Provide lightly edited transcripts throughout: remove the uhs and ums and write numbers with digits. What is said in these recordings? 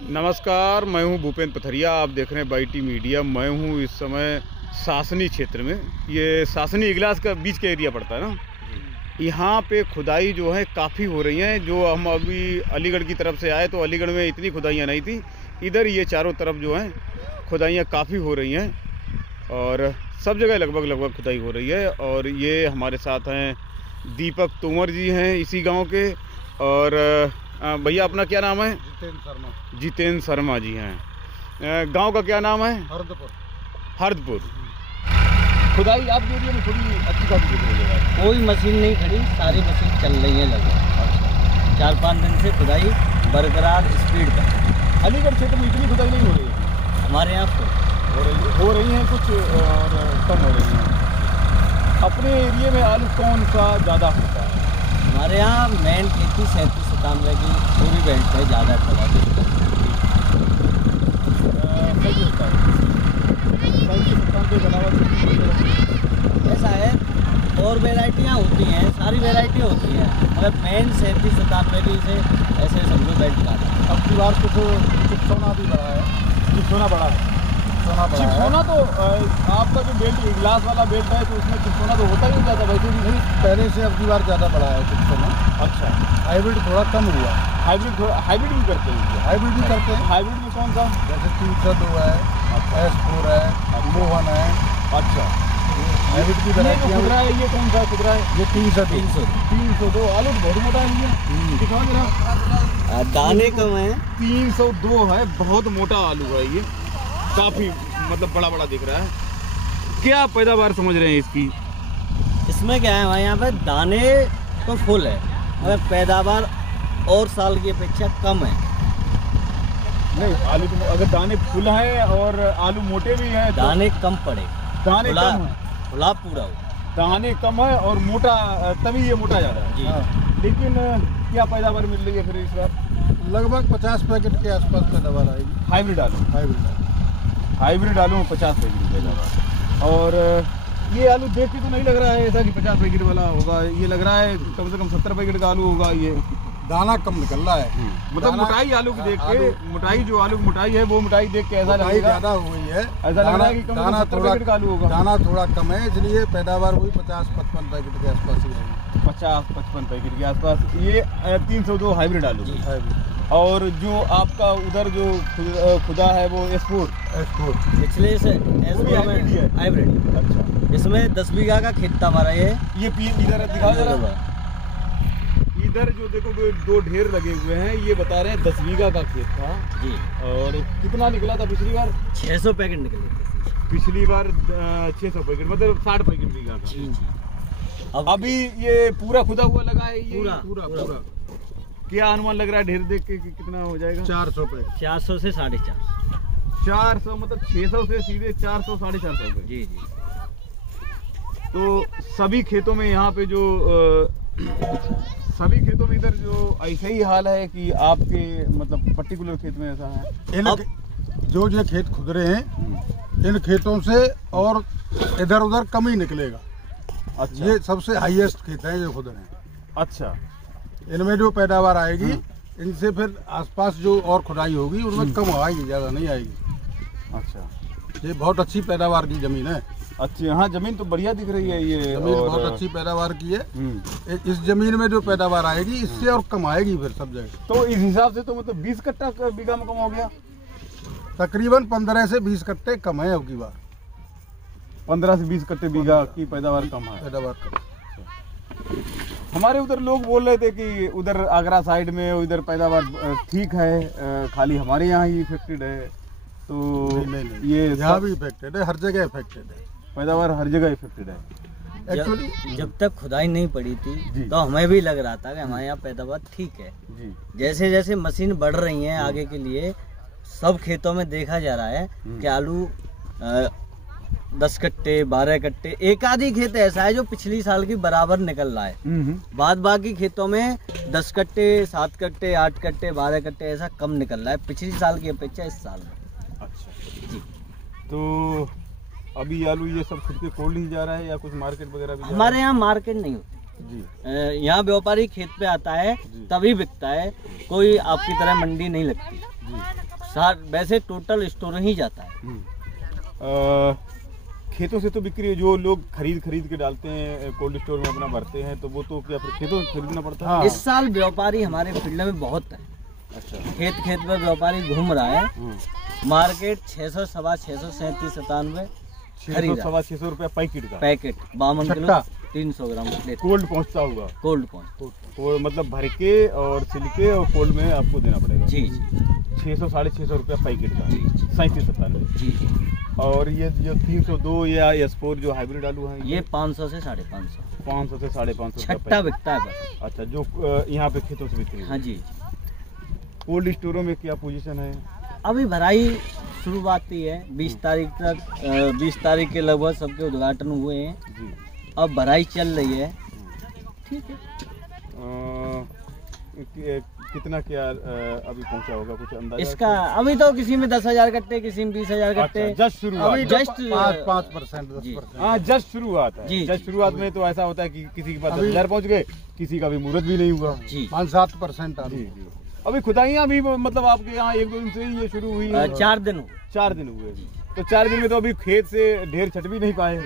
नमस्कार, मैं हूं भूपेंद्र पथरिया। आप देख रहे हैं बाईटी मीडिया। मैं हूं इस समय सासनी क्षेत्र में। ये सासनी इगलास का बीच का एरिया पड़ता है ना। यहाँ पे खुदाई जो है काफ़ी हो रही है। जो हम अभी अलीगढ़ की तरफ से आए तो अलीगढ़ में इतनी खुदाइयाँ नहीं थी। इधर ये चारों तरफ जो है खुदाइयाँ काफ़ी हो रही हैं और सब जगह लगभग खुदाई हो रही है। और ये हमारे साथ हैं दीपक तोमर जी हैं इसी गांव के। और भैया अपना क्या नाम है? जितेंद्र शर्मा जी हैं। गांव का क्या नाम है? हरदपुर। खुदाई आपके एरिया में थोड़ी अच्छी खासी दिख रही है। कोई मशीन नहीं खड़ी, सारी मशीन चल रही है लगभग 4-5 दिन से खुदाई बरकरार स्पीड पर। अलीगढ़ क्षेत्र में इतनी खुदाई नहीं हो रही है। हमारे यहाँ हो रही हैं कुछ और कम हो रही हैं। अपने एरिया में आलू कौन सा ज़्यादा होता है? हमारे यहाँ मेन खेती 37-97 की पूरी बेल्ट है, ज़्यादा होता है। ऐसा है, और वेराइटियाँ होती हैं, सारी वेराइटी होती हैं, मगर मेन 37-97 की से ऐसे समझो बेल्ट का। अब की बार कुछ चिपसोना भी बढ़ा है। चिपसोना बढ़ा है। चिपसोना तो आपका जो बेल्ट ग्लास वाला बेल्ट है तो उसमें चिपसोना तो होता ही ज़्यादा। वैसे भी नहीं, पहले से अब की बार ज़्यादा बढ़ा है चिपसोना। अच्छा, हाइब्रिड थोड़ा कम हुआ। हाइब्रिड भी करते हैं? हाइब्रिड भी करते हैं। हाइब्रिड में कौन सा? जैसे 302 है, S4 है, मोहन है। अच्छा, हाइब्रिड की वैरायटी खुदरा है। ये कौन सा खुदरा है? ये 302 आलू तो बहुत मोटा है। ये दिखाओ जरा। दाने कम है। 302 है, बहुत मोटा आलू है ये। काफ़ी मतलब बड़ा दिख रहा है। क्या पैदावार समझ रहे हैं इसकी? इसमें क्या है, हमारे यहाँ पे दाने तो फुल है मगर पैदावार और साल की अपेक्षा कम है। नहीं, आलू तो अगर दाने फुल है और आलू मोटे भी हैं तो दाने कम पड़े। दाने कम है, फुला पूरा हो। दाने कम है और मोटा, तभी ये मोटा ज़्यादा है। हाँ। लेकिन क्या पैदावार मिल रही है फिर इस बार? लगभग 50 पैकेट के आसपास पैदावार आएगी। हाइब्रिड आलू में 50 पैकेट पैदावार। और ये आलू देख के तो नहीं लग रहा है ऐसा कि 50 पैकेट वाला होगा। ये लग रहा है कम से कम 70 पैकेट का आलू होगा। ये दाना कम निकल रहा है। मतलब मोटाई आलू की देख के, मोटाई जो आलू की मोटाई है वो मोटाई देख के ऐसा लगेगा ज़्यादा हो गई है। ऐसा लग रहा है कि कम से कम 70 पैकेट का आलू होगा। दाना थोड़ा कम है, इसलिए पैदावार वही 50-55 पैकेट के आसपास ही रहेगी। 50-55 पैकेट के आसपास। ये 302 हाइब्रिड आलू है। और जो आपका उधर जो खुदा है वो S4 पिछले से हाइब्रिड। अच्छा, इसमें 10 बीघा का खेत था हमारा। ये इधर दिखाओ जरा। इधर जो देखो दो ढेर लगे हुए हैं, ये बता रहे हैं 10 बीघा का खेत था जी। और कितना निकला था पिछली बार? 600 पैकेट निकले पिछली बार। 600 पैकेट मतलब 60 पैकेट बीघा का। अभी ये पूरा खुदा हुआ लगा है ये पूरा। क्या अनुमान लग रहा है ढेर देख के कि कितना हो जाएगा? 400 पैकेट। 400 से 450। 400 मतलब 600 से सीधे 400-450 रुपये। जी। तो सभी खेतों में यहाँ पे जो सभी खेतों में इधर जो ऐसा ही हाल है कि आपके मतलब पर्टिकुलर खेत में ऐसा है? जो खेत खुदरे हैं इन खेतों से और इधर उधर कम ही निकलेगा। अच्छा, ये सबसे हाईएस्ट खेत है जो खुदरे हैं। अच्छा, इनमें जो पैदावार आएगी इनसे फिर आसपास जो और खुदाई होगी उनमें कम आएगी, ज़्यादा नहीं आएगी। अच्छा, ये बहुत अच्छी पैदावार की ज़मीन है। अच्छी, हाँ जमीन तो बढ़िया दिख रही है। ये जमीन बहुत अच्छी पैदावार की है। इस जमीन में जो पैदावार आएगी इससे और कम आएगी फिर सब जगह। तो इस हिसाब से तो मतलब 20 कट्टा बीघा में कम हो गया। तकरीबन 15 से 20 कट्टे कम है अब की बार। 15 से 20 कट्टे बीघा की पैदावार कम है। हमारे उधर लोग बोल रहे थे कि उधर आगरा साइड में उधर पैदावार ठीक है, खाली हमारे यहाँ ही इफेक्टेड है। तो नहीं, ये यहाँ भी इफेक्टेड है, हर जगह इफेक्टेड है। पैदावार हर जगह इफेक्टेड है। एक्चुअली जब तक खुदाई नहीं पड़ी थी तो हमें भी लग रहा था कि हमारे यहाँ पैदावार ठीक है जी। जैसे जैसे मशीन बढ़ रही है आगे के लिए सब खेतों में देखा जा रहा है कि आलू 10 कट्टे 12 कट्टे, एक आधी खेत ऐसा है जो पिछली साल की बराबर निकल रहा है। बाद बाकी खेतों में 10 कट्टे 7 कट्टे 8 कट्टे 12 कट्टे ऐसा कम निकल रहा है पिछली साल की अपेक्षा इस साल में। अच्छा जी। तो अभी आलू ये सब खुद के कोल्ड ही जा रहा है या कुछ मार्केट वगैरह भी? हमारे यहाँ मार्केट नहीं होती जी। यहाँ व्यापारी खेत पे आता है तभी बिकता है, कोई आपकी तरह मंडी नहीं लगती जी। वैसे टोटल स्टोर ही जाता है। खेतों से तो बिक्री, जो लोग खरीद के डालते हैं कोल्ड स्टोर में अपना भरते हैं, तो वो तो क्या फिर खेतों से खरीदना पड़ता है? इस साल व्यापारी हमारे फील्ड में बहुत है। अच्छा। खेत में व्यापारी घूम रहा है। मार्केट 600, 650, 37, 97 600 रुपया पैकेट का। पैकेट 52 किलो 300 ग्राम प्लेट। कोल्ड पहुंचता होगा? कोल्ड पहुंच, मतलब भर के और सिलके और कोल्ड में आपको देना पड़ेगा? जी जी। 600 650 रुपया पैकेट का? जी। 37-97 जी जी। और ये जो 302 या S4 जो हाइब्रिड आलू है, ये 500 से 550, 500 से 550 छट्टा बिकता है बस। अच्छा, जो यहाँ पे खेतों से बिक्री? हाँ जी। कोल्ड स्टोरों में क्या पोजीशन है? अभी भराई शुरुआत ही है। 20 तारीख तक, 20 तारीख के लगभग सबके उद्घाटन हुए हैं जी। अब भराई चल रही है। ठीक है। कितना क्या अभी पहुंचा होगा, कुछ अंदाजा? इसका अभी तो किसी में 10,000 कट्टे, किसी में 20,000 कट्टे। जस्ट शुरुआत, जस्ट 5%, 10%। हाँ, जस्ट शुरुआत है। जस्ट शुरुआत में तो ऐसा होता है कि किसी के पास 10,000 पहुंच गए, किसी का भी मुहूर्त भी नहीं हुआ। जी। 5-7% जी। अभी खुदाइयाँ भी मतलब आपके यहाँ 1-2 दिन से ही ये शुरू हुई है? 4 दिन 4 दिन हुए। तो 4 दिन में तो अभी खेत से ढेर छट भी नहीं पाए।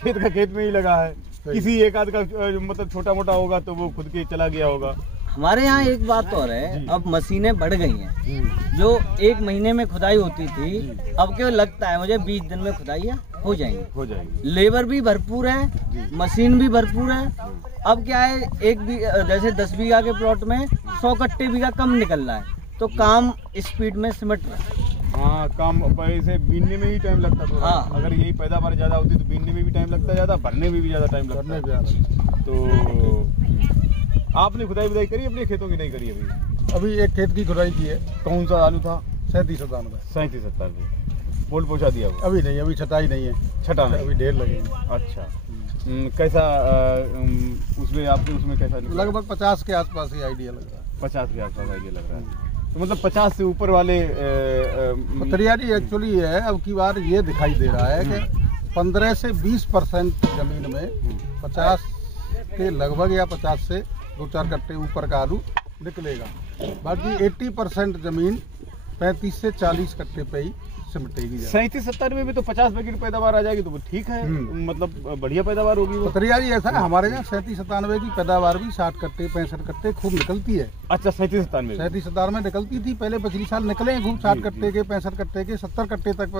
खेत का खेत में ही लगा है। किसी एक आध का मतलब छोटा मोटा होगा तो वो खुद के चला गया होगा। हमारे यहाँ एक बात और है, अब मशीनें बढ़ गई हैं। जो 1 महीने में खुदाई होती थी, अब क्यों लगता है मुझे 20 दिन में खुदाइयाँ हो जाएंगी। लेबर भी भरपूर है, मशीन भी भरपूर है। अब क्या है, जैसे 10 बीघा के प्लॉट में 100 कट्टे बीघा कम निकल रहा है, तो काम स्पीड में सिमट रहा है। हाँ, काम पैसे बीनने में ही टाइम लगता है। हाँ। अगर यही पैदावार ज्यादा होती तो बीनने में भी टाइम लगता ज्यादा, भरने में भी ज्यादा टाइम लगता है। तो आपने खुदाई बुदाई करी अपने खेतों की? नहीं करी अभी एक खेत की खुदाई की है। कौन सा आलू था? 37-97। 37-97 पोल पहुंचा दिया? अभी नहीं, अभी छटाई नहीं है। छटा नहीं, अभी ढेर लगेंगे। अच्छा। कैसा उसमें आपके उसमें कैसा? लगभग 50 के आसपास ही आइडिया लग रहा है। 50 के आसपास आइडिया लग रहा है। तो मतलब 50 से ऊपर वाले पथरियारी एक्चुअली है। अब की बार ये दिखाई दे रहा है कि 15 से 20% जमीन में 50 के लगभग या 50 से 2-4 कट्टे ऊपर का आलू निकलेगा। बाकी 80% जमीन 35 से 40 कट्टे पे ही सिमटेगी। 37-97 में तो 50 पैकेट पैदावार आ जाएगी तो वो ठीक है, मतलब बढ़िया पैदावार होगी। पथरियारी ऐसा है, हमारे यहाँ 37-97 की पैदावार भी 60 कट्टे 65 कट्टे खूब निकलती है। अच्छा, 37-97 में निकलती थी पहले। पिछली साल निकले हैं खूब 60 कट्टे के, 65 कट्टे के, 70 कट्टे तक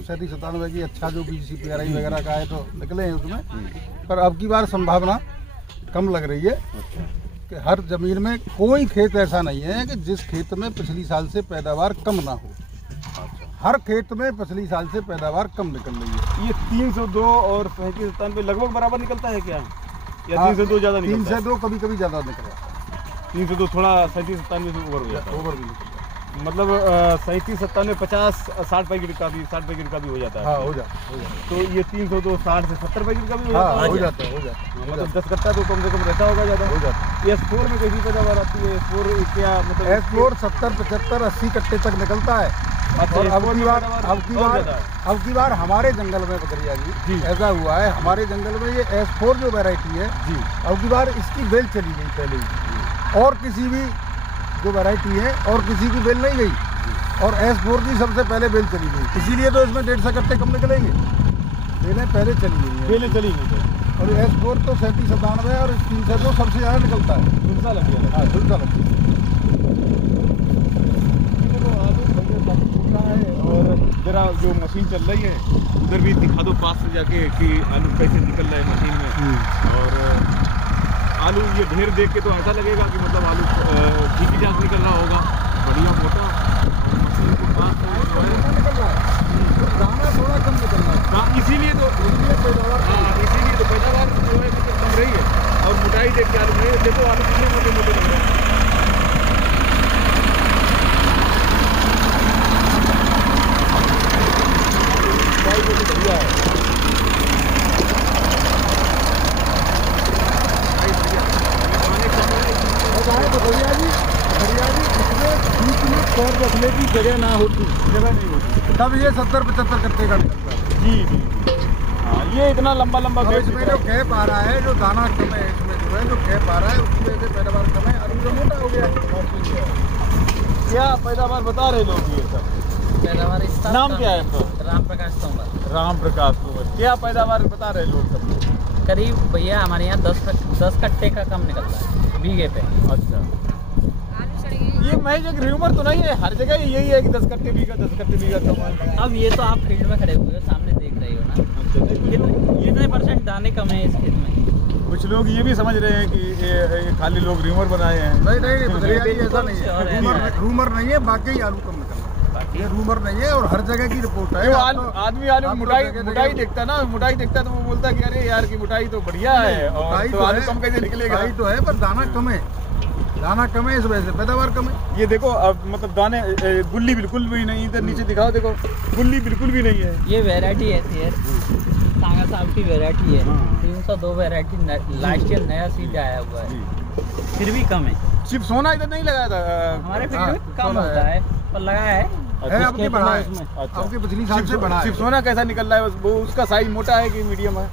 37-97 की। अच्छा जो BGC PRI वगैरह का है तो निकले हैं उसमें। पर अब की बार संभावना कम लग रही है कि हर जमीन में कोई खेत ऐसा नहीं है कि जिस खेत में पिछली साल से पैदावार कम ना हो। हर खेत में पिछली साल से पैदावार कम निकल रही है। ये 302 और 37-97 लगभग बराबर निकलता है क्या, या 302 ज्यादा निकलता है? 302 कभी कभी ज्यादा निकल रहा है। 302 थोड़ा 37-97 से ओवर हो जाता है। ओवर भी मतलब 37-97 50-60 पैकेट का भी, 60 पैकेट का भी हो जाता है। हाँ, हो जाता। तो ये 302 60 से 70 पैकेट का भी हो जाता है। मतलब 10 कट्टा तो कम से कम रहता होगा ज्यादा। हो जाता है। S4 में कैसी पैदावार आती है? S4 क्या मतलब? S4 70, 75, 80 कट्टे तक निकलता है। अच्छा, और अब की बार हमारे जंगल में पथरिया जी ऐसा हुआ है। हमारे जंगल में ये S4 जो वैरायटी है जी, अब की बार इसकी बेल चली गई पहले ही। और किसी भी जो वैरायटी है और किसी की बेल नहीं गई, और S4 की सबसे पहले बेल चली गई। इसीलिए तो इसमें 150 कट्टे कम निकलेंगे। बेलें पहले चली गई हैं। बेलें चली गई और S4 तो 37-97 और 302 सबसे ज़्यादा निकलता है। झुलसा लग गया। हाँ, झुलसा लग गया। और जरा जो मशीन चल रही है उधर भी दिखा दो पास से जाके कि आलू कैसे निकल रहा है मशीन में। और आलू ये ढेर देख के तो ऐसा लगेगा कि मतलब आलू ठीक ही जात निकल रहा होगा, बढ़िया मोटा। मशीन के पास निकल रहा है, दाना थोड़ा कम निकल रहा है। इसीलिए तो पैदावार जो है मतलब कम रही है। और मोटाई देख के आलू में देखो, आलू कितने मोटे मोटे लग रहे हैं। बढ़िया है। इसमें पैर रखने की जगह नहीं होती, तब ये 70-75 कट्टे का निकलता है। जी। हाँ, ये इतना लंबा इसमें जो गैप आ रहा है, जो दाना कम है, इसमें जो है जो गैप आ रहा है उसकी वजह से पैदावार कम है। अभी तो मोटा हो गया। क्या पैदावार बता रहे लोग ये सब? पैदावार इस साल नाम कम क्या है आपका? राम प्रकाश तोमर। राम प्रकाश तोमर। क्या पैदावार बता रहे लोग सब? करीब भैया हमारे यहाँ 10 कट्टे का कम निकलता है बीघे पे। अच्छा, ये महज एक र्यूमर तो नहीं है, हर जगह यही है कि 10 कट्टे बीघा कम। अब ये तो आप फील्ड में खड़े हुए हो, सामने देख रहे हो ना, कितने परसेंट दाने कम है इस खेत में। कुछ लोग ये भी समझ रहे हैं कि ये खाली लोग र्यूमर बनाए हैं। नहीं बदरिया जी, ऐसा नहीं है, रूमर नहीं है, बाकी आलू कम निकल रहा है, ये रूमर नहीं है और हर जगह की रिपोर्ट है। आदमी आलू मुटाई देखता ना, मुटाई देखता तो वो बोलता कि अरे यार की मुटाई तो बढ़िया है, और तो आलू कम कैसे निकलेगा? मुटाई तो है पर दाना कम है, दाना कम है, इस वजह से पैदावार कम है। ये देखो अब मतलब दाने गुल्ली बिल्कुल भी नहीं, इधर नीचे दिखाओ, देखो गुल्ली बिल्कुल भी नहीं है। ये वैरायटी ऐसी है, सांगा साहब की वैरायटी है, 302 वैरायटी लास्ट ईयर नया सीड आया हुआ है, फिर भी कम है। चिप्सोना इधर नहीं लगाया था हमारे फील्ड में कम होता है पर लगाया है। आपकी बढ़ा है, आपकी पिछली साल से बढ़ा है। चिप्सोना कैसा निकल रहा है? वो उसका साइज मोटा है कि मीडियम है?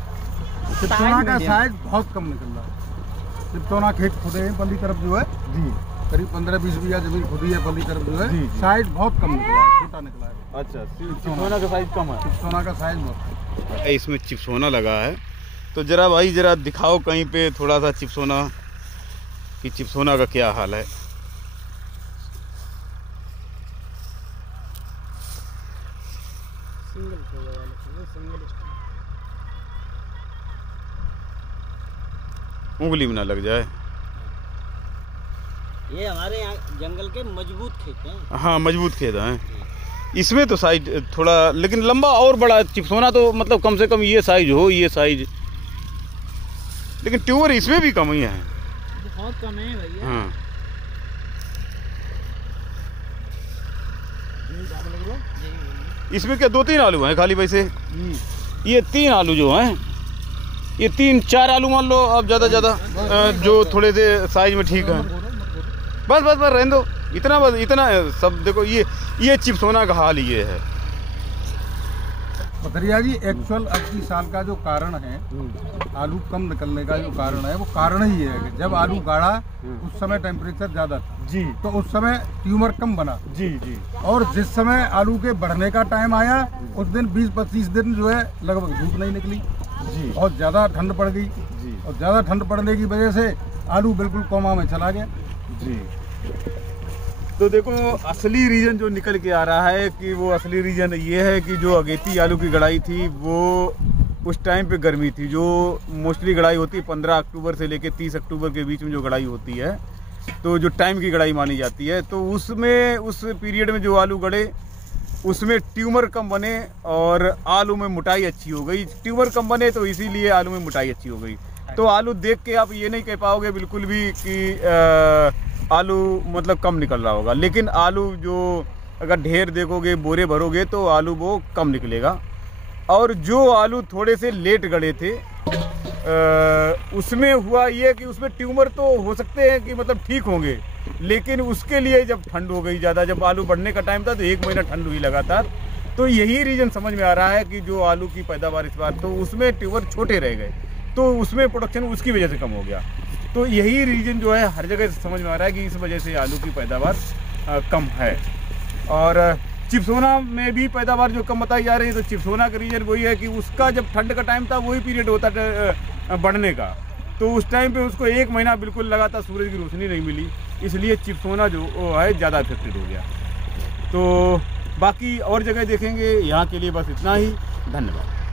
चिप्सोना का साइज बहुत कम निकल रहा है। चिप्सोना खेत खुदे हैं पल्ली तरफ जो है जी, करीब 15-20 बीघा जमीन खुदी है पल्ली तरफ जो है, साइज बहुत कम निकला है, छोटा निकला है। अच्छा, चिप्सोना का साइज कम है? चिप्सोना का साइज बहुत। इसमें चिप्सोना लगा है, तो जरा भाई जरा दिखाओ कहीं पे थोड़ा सा चिप्सोना, कि चिप्सोना का क्या हाल है। उंगली में ना लग जाए। ये हमारे यहाँ जंगल के मजबूत खेत हैं। हाँ, मजबूत खेत हैं। इसमें तो साइज थोड़ा लेकिन लंबा और बड़ा चिप्सोना, तो मतलब कम से कम ये साइज हो, ये साइज, लेकिन ट्यूबर इसमें भी कम ही है, बहुत कम है भैया। हाँ, इसमें क्या 2-3 आलू हैं खाली वैसे? ये 3 आलू जो हैं, ये 3-4 आलू मान लो अब, ज़्यादा जो थोड़े से साइज में ठीक है। बस रहने दो, इतना सब देखो। ये चिप्सोना का हाल ये है। बदरिया जी एक्चुअल अब की साल का जो कारण है आलू कम निकलने का, जो कारण है वो कारण ही है कि जब आलू गाढ़ा उस समय टेम्परेचर ज़्यादा था जी, तो उस समय ट्यूमर कम बना जी, और जिस समय आलू के बढ़ने का टाइम आया उस दिन 20-25 दिन जो है लगभग धूप नहीं निकली जी, और ज़्यादा ठंड पड़ गई जी, और ज़्यादा ठंड पड़ने की वजह से आलू बिल्कुल कोमा में चला गया जी। तो देखो असली रीजन जो निकल के आ रहा है कि वो असली रीजन ये है कि जो अगेती आलू की गड़ाई थी वो उस टाइम पे गर्मी थी। जो मोस्टली गड़ाई होती है 15 अक्टूबर से लेके 30 अक्टूबर के बीच में जो गड़ाई होती है, तो जो टाइम की गड़ाई मानी जाती है, तो उसमें उस पीरियड में जो आलू गड़े उसमें ट्यूमर कम बने और आलू में मोटाई अच्छी हो गई। ट्यूमर कम बने तो इसीलिए आलू में मोटाई अच्छी हो गई। तो आलू देख के आप ये नहीं कह पाओगे बिल्कुल भी कि आलू मतलब कम निकल रहा होगा, लेकिन आलू जो अगर ढेर देखोगे, बोरे भरोगे तो आलू वो कम निकलेगा। और जो आलू थोड़े से लेट गड़े थे उसमें हुआ ये कि उसमें ट्यूमर तो हो सकते हैं कि मतलब ठीक होंगे, लेकिन उसके लिए जब ठंड हो गई ज़्यादा, जब आलू बढ़ने का टाइम था तो 1 महीना ठंड हुई लगातार, तो यही रीज़न समझ में आ रहा है कि जो आलू की पैदावार इस बार तो उसमें ट्यूबर छोटे रह गए, तो उसमें प्रोडक्शन उसकी वजह से कम हो गया। तो यही रीज़न जो है हर जगह समझ में आ रहा है कि इस वजह से आलू की पैदावार कम है। और चिप्सोना में भी पैदावार जो कम बताई जा रही है, तो चिप्सोना का रीज़न वही है कि उसका जब ठंड का टाइम था वही पीरियड होता था बढ़ने का, तो उस टाइम पे उसको 1 महीना बिल्कुल लगातार सूरज की रोशनी नहीं मिली, इसलिए चिप्सोना जो है ज़्यादा अफेक्टेड हो गया। तो बाकी और जगह देखेंगे, यहाँ के लिए बस इतना ही। धन्यवाद।